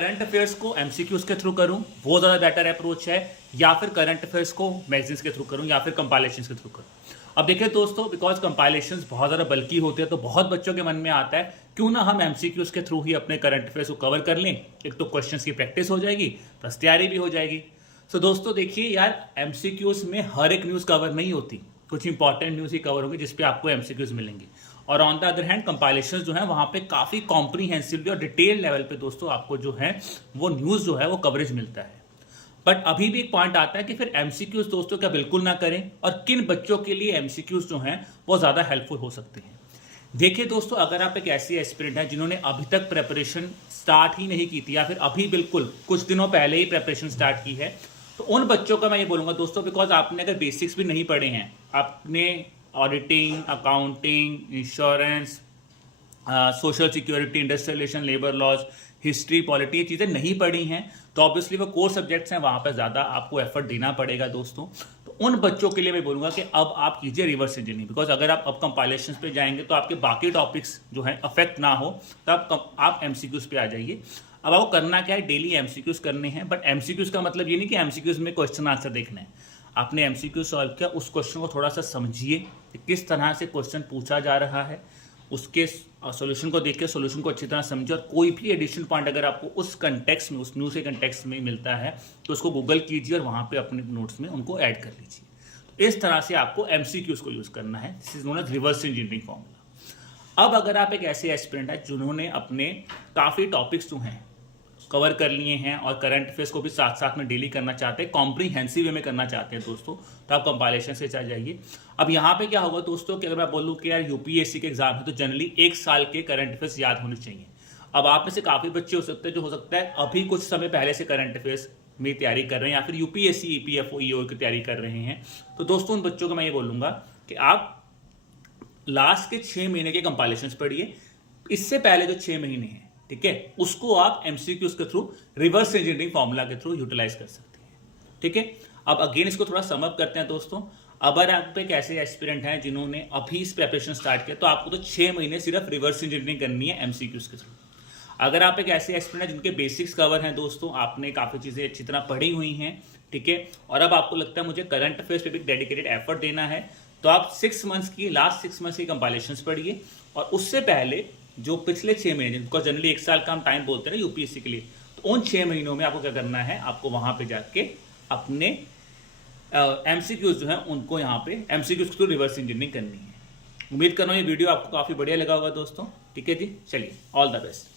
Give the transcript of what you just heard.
Current affairs को MCQs के through करूं वो ज़्यादा बेटर अप्रोच है, या फिर करंट अफेयर्स को मैगजीन्स के थ्रू करूं, या फिर कंपाइलेशंस के थ्रू करूं। अब देखिए दोस्तों, बिकॉज कंपाइलेशंस बहुत ज़्यादा बल्कि होते हैं, तो बहुत बच्चों के मन में आता है क्यों ना हम एमसीक्यूज के थ्रू ही अपने करंट अफेयर्स को कवर कर लें। एक तो क्वेश्चंस की प्रैक्टिस हो जाएगी, प्लस तैयारी भी हो जाएगी। सो दोस्तों देखिए यार, एमसीक्यूज में हर एक न्यूज़ कवर नहीं होती, कुछ इंपॉर्टेंट न्यूज़ ही कवर होगी जिसपे आपको एमसीक्यूज मिलेंगी। और on the other hand compilations जो है वहाँ पे काफ़ी कॉम्प्रीहेंसिवली और डिटेल लेवल पे दोस्तों आपको जो है वो न्यूज़ जो है वो कवरेज मिलता है। बट अभी भी एक पॉइंट आता है कि फिर एमसीक्यूज दोस्तों क्या बिल्कुल ना करें, और किन बच्चों के लिए एमसीक्यूज जो हैं वो ज़्यादा हेल्पफुल हो सकते हैं। देखिए दोस्तों, अगर आप एक ऐसी एस्पिरेंट हैं जिन्होंने अभी तक प्रेपरेशन स्टार्ट ही नहीं की थी, या फिर अभी बिल्कुल कुछ दिनों पहले ही प्रेपरेशन स्टार्ट की है, तो उन बच्चों का मैं ये बोलूँगा दोस्तों, बिकॉज आपने अगर बेसिक्स भी नहीं पढ़े हैं, आपने auditing, accounting, insurance, social security, industrial relation, labour laws, history, polity, ये चीज़ें नहीं पढ़ी हैं, तो ऑब्वियसली वो कोर सब्जेक्ट्स हैं, वहाँ पर ज़्यादा आपको एफर्ट देना पड़ेगा दोस्तों। तो उन बच्चों के लिए मैं बोलूँगा कि अब आप कीजिए रिवर्स इंजीनियरिंग, बिकॉज अगर आप अब कंपाइलेशंस पे जाएंगे तो आपके बाकी टॉपिक्स जो हैं अफेक्ट ना हो, तब आप एमसीक्यूज पे आ जाइए। अब आपको करना क्या है, डेली एमसीक्यूज करने हैं। बट एमसीक्यूज का मतलब ये नहीं कि एमसीक्यूज में क्वेश्चन आंसर देखना है। आपने एमसीक्यू सॉल्व किया, उस क्वेश्चन को थोड़ा सा समझिए कि किस तरह से क्वेश्चन पूछा जा रहा है, उसके सॉल्यूशन को देख के सॉल्यूशन को अच्छी तरह समझिए, और कोई भी एडिशनल पॉइंट अगर आपको उस कंटेक्स्ट में, उस न्यूज़ के कंटेक्स्ट में मिलता है तो उसको गूगल कीजिए और वहाँ पे अपने नोट्स में उनको ऐड कर लीजिए। तो इस तरह से आपको एमसीक्यूज को यूज़ करना है। This is known as reverse engineering formula. अब अगर आप एक ऐसे एस्पिरेंट हैं जिन्होंने अपने काफ़ी टॉपिक्स जो हैं कवर कर लिए हैं और करंट अफेयर्स को भी साथ साथ में डेली करना चाहते हैं, कॉम्प्रीहेंसिव वे में करना चाहते हैं दोस्तों, तो आप कंपाइलेशन से चल जाइए। अब यहाँ पे क्या होगा दोस्तों कि अगर मैं बोलूँ कि यार यूपीएससी के एग्जाम है तो जनरली 1 साल के करंट अफेयर्स याद होने चाहिए। अब आप में से काफ़ी बच्चे हो सकते हैं जो हो सकता है अभी कुछ समय पहले से करंट अफेयर्स में तैयारी कर रहे हैं, या फिर यूपीएससी, ईपीएफओ, ईओ की तैयारी कर रहे हैं। तो दोस्तों उन बच्चों को मैं ये बोलूँगा कि आप लास्ट के 6 महीने के कंपाइलेशंस पढ़िए। इससे पहले जो 6 महीने हैं, ठीक है, उसको आप एमसीक्यूज के थ्रू, रिवर्स इंजीनियरिंग फॉर्मूला के थ्रू यूटिलाइज कर सकते हैं। ठीक है, अब अगेन इसको थोड़ा सम अप करते हैं दोस्तों। अगर आप एक ऐसे एस्पिरेंट हैं जिन्होंने अभी इस प्रेपरेशन स्टार्ट किया, तो आपको तो 6 महीने सिर्फ रिवर्स इंजीनियरिंग करनी है एमसीक्यूज के थ्रू। अगर आप एक ऐसे एस्पिरेंट हैं जिनके बेसिक्स कवर हैं दोस्तों, आपने काफ़ी चीज़ें अच्छी तरह पढ़ी हुई हैं, ठीक है, और अब आपको लगता है मुझे करंट अफेयर्स पे भी डेडिकेटेड एफर्ट देना है, तो आप 6 मंथ्स की, लास्ट 6 मंथ्स की कंपाइलेशंस पढ़िए। और उससे पहले जो पिछले 6 महीने, बिकॉज जनरली 1 साल का हम टाइम बोलते हैं ना यूपीएससी के लिए, तो उन 6 महीनों में आपको क्या करना है, आपको वहां पे जाके अपने एमसीक्यूज जो है उनको यहाँ पे एमसीक्यूज को रिवर्स इंजीनियरिंग करनी है। उम्मीद कर रहा हूँ ये वीडियो आपको काफ़ी बढ़िया लगा होगा दोस्तों। ठीक है जी, चलिए, ऑल द बेस्ट।